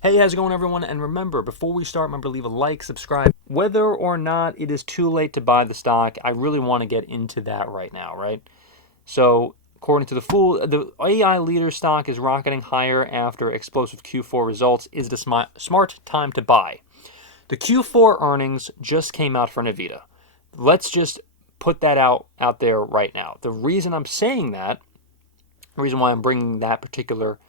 Hey, how's it going, everyone? And remember, before we start, remember to leave a like, subscribe. Whether or not it is too late to buy the stock, I really want to get into that right now, right? So, according to the AI leader stock is rocketing higher after explosive Q4 results. Is the smart time to buy? The Q4 earnings just came out for Nvidia. Let's just put that out there right now. The reason I'm saying that, the reason why I'm bringing that particular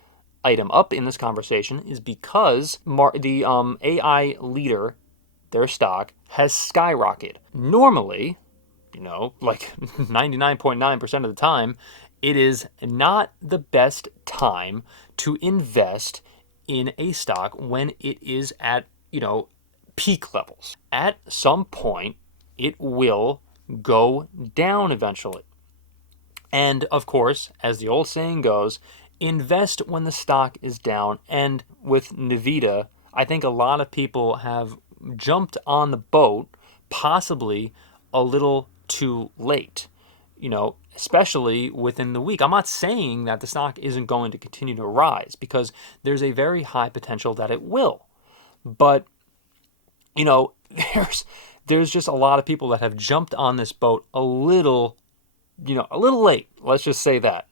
item up in this conversation is because the AI leader, their stock, has skyrocketed. Normally, like 99.9% of the time, it is not the best time to invest in a stock when it is at, peak levels. At some point, it will go down eventually. And of course, as the old saying goes, invest when the stock is down. And with Nvidia, I think a lot of people have jumped on the boat, possibly a little too late, especially within the week. I'm not saying that the stock isn't going to continue to rise because there's a very high potential that it will. But, you know, there's just a lot of people that have jumped on this boat a little late. Let's just say that.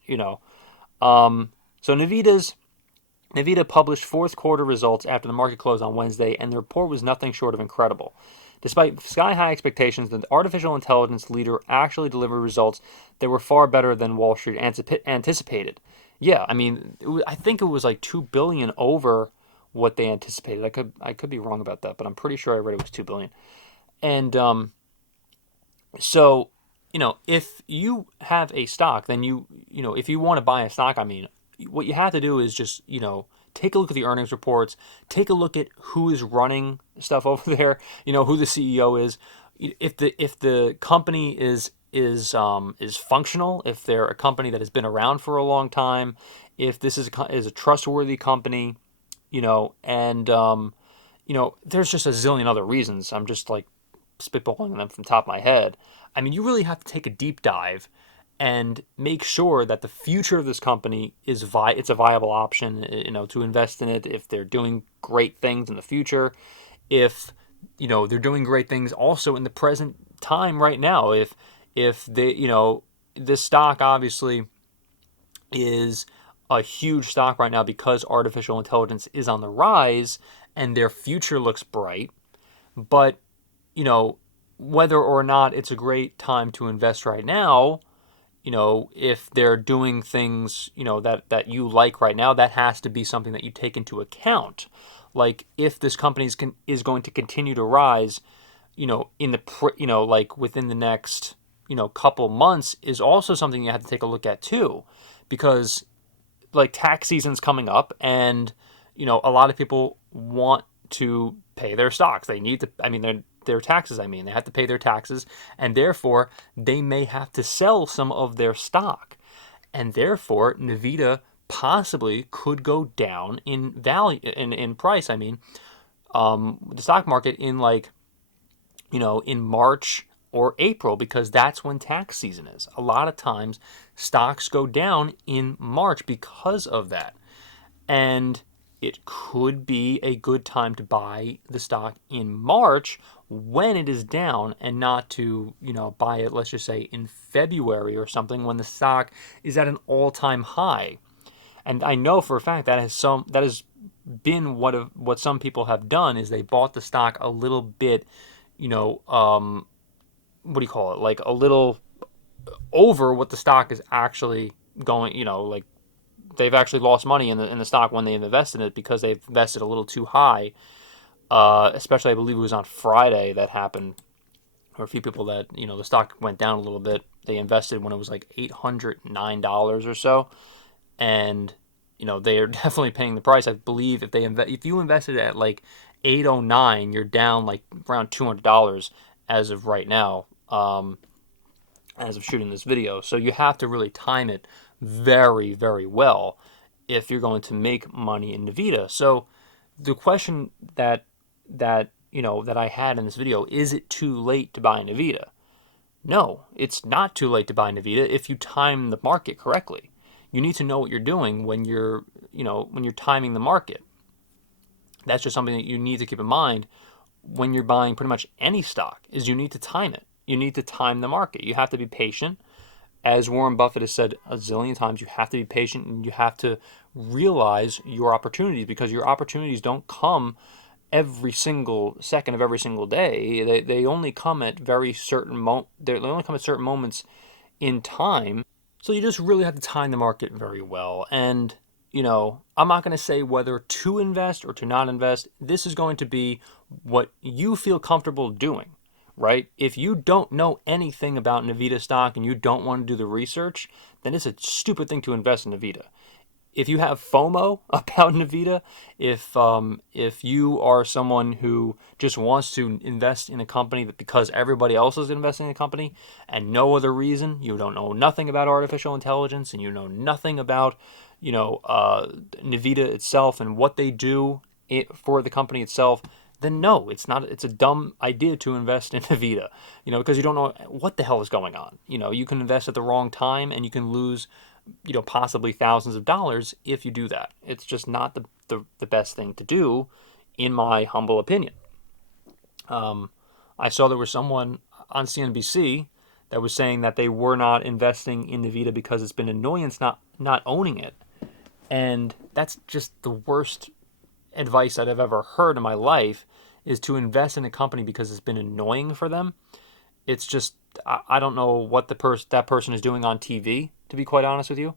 So Nvidia published fourth quarter results after the market closed on Wednesday, and the report was nothing short of incredible. Despite sky high expectations, the artificial intelligence leader actually delivered results that were far better than Wall Street anticipated. Yeah, I mean, I think it was like 2 billion over what they anticipated. I could be wrong about that, but I'm pretty sure I read it was 2 billion. And so, if you have a stock, then if you want to buy a stock, I mean, what you have to do is just, take a look at the earnings reports, take a look at who is running stuff over there, who the CEO is. If the company is functional, if they're a company that has been around for a long time, if this is a trustworthy company, and there's just a zillion other reasons. I'm just like spitballing them from the top of my head. I mean, you really have to take a deep dive and make sure that the future of this company it's a viable option, to invest in it if they're doing great things in the future, if they're doing great things also in the present time right now, if they, this stock obviously is a huge stock right now because artificial intelligence is on the rise and their future looks bright, but you know, whether or not it's a great time to invest right now, if they're doing things, that you like right now, that has to be something that you take into account. Like if this company is going to continue to rise, like within the next, couple months is also something you have to take a look at too, because like tax season's coming up, and a lot of people want to pay their stocks. They need to. I mean, their taxes. I mean, they have to pay their taxes, and therefore they may have to sell some of their stock, and therefore Nvidia possibly could go down in value in price. I mean, the stock market in like in March or April, because that's when tax season is. A lot of times stocks go down in March because of that. And it could be a good time to buy the stock in March when it is down, and not to, buy it, let's just say in February or something when the stock is at an all-time high. And I know for a fact that has been what some people have done is they bought the stock a little bit, what do you call it? Like a little over what the stock is actually going, like they've actually lost money in the stock when they've invested in it because they've invested a little too high. Especially, I believe it was on Friday that happened. Or a few people that the stock went down a little bit. They invested when it was like $809 or so, and they are definitely paying the price. I believe if you invested at like 809, you're down like around $200 as of right now. As of shooting this video. So you have to really time it very, very well if you're going to make money in Nvidia. So the question that I had in this video, is it too late to buy Nvidia? No, it's not too late to buy Nvidia if you time the market correctly. You need to know what you're doing when you're timing the market. That's just something that you need to keep in mind when you're buying pretty much any stock, is you need to time it. You need to time the market. You have to be patient. As Warren Buffett has said a zillion times, you have to be patient and you have to realize your opportunities, because your opportunities don't come every single second of every single day. They only come at they only come at certain moments in time. So you just really have to time the market very well. And I'm not going to say whether to invest or to not invest. This is going to be what you feel comfortable doing, right? If you don't know anything about Nvidia stock and you don't want to do the research, then it's a stupid thing to invest in Nvidia. If you have FOMO about Nvidia, if you are someone who just wants to invest in a company that because everybody else is investing in a company and no other reason, you don't know nothing about artificial intelligence and you know nothing about Nvidia itself and what they do for the company itself, then no, it's not. It's a dumb idea to invest in Nvidia, because you don't know what the hell is going on. You can invest at the wrong time and you can lose possibly thousands of dollars if you do that. It's just not the best thing to do, in my humble opinion. I saw there was someone on CNBC that was saying that they were not investing in Nvidia because it's been annoyance not owning it. And that's just the worst advice that I've ever heard in my life, is to invest in a company because it's been annoying for them. It's just, I don't know what that person is doing on TV, to be quite honest with you.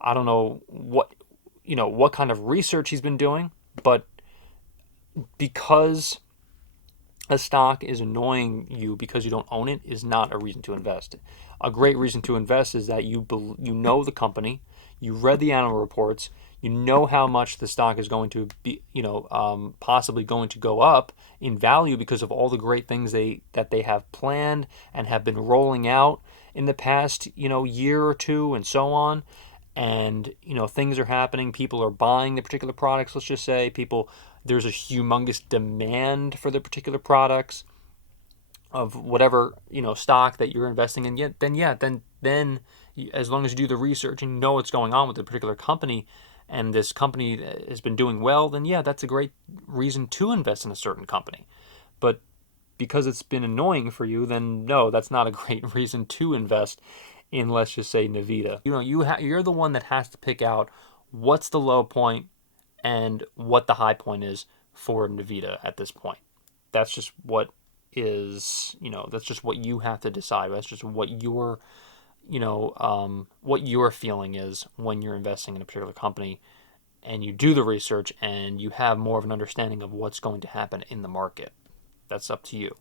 I don't know what kind of research he's been doing, but because a stock is annoying you because you don't own it is not a reason to invest. A great reason to invest is that you know the company, you read the annual reports, you know how much the stock is going to be, possibly going to go up in value because of all the great things that they have planned and have been rolling out in the past, year or two, and so on. And things are happening. People are buying the particular products. Let's just say there's a humongous demand for the particular products of whatever stock that you're investing in. Yet then as long as you do the research and you know what's going on with the particular company, and this company has been doing well, then that's a great reason to invest in a certain company. But because it's been annoying for you, then no, that's not a great reason to invest in, let's just say, Nvidia. You're the one that has to pick out what's the low point and what the high point is for Nvidia at this point. That's just what that's just what you have to decide. That's just what what your feeling is when you're investing in a particular company, and you do the research and you have more of an understanding of what's going to happen in the market. That's up to you.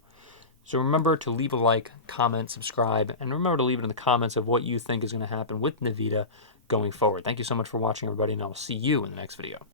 So remember to leave a like, comment, subscribe, and remember to leave it in the comments of what you think is going to happen with Nvidia going forward. Thank you so much for watching, everybody, and I'll see you in the next video.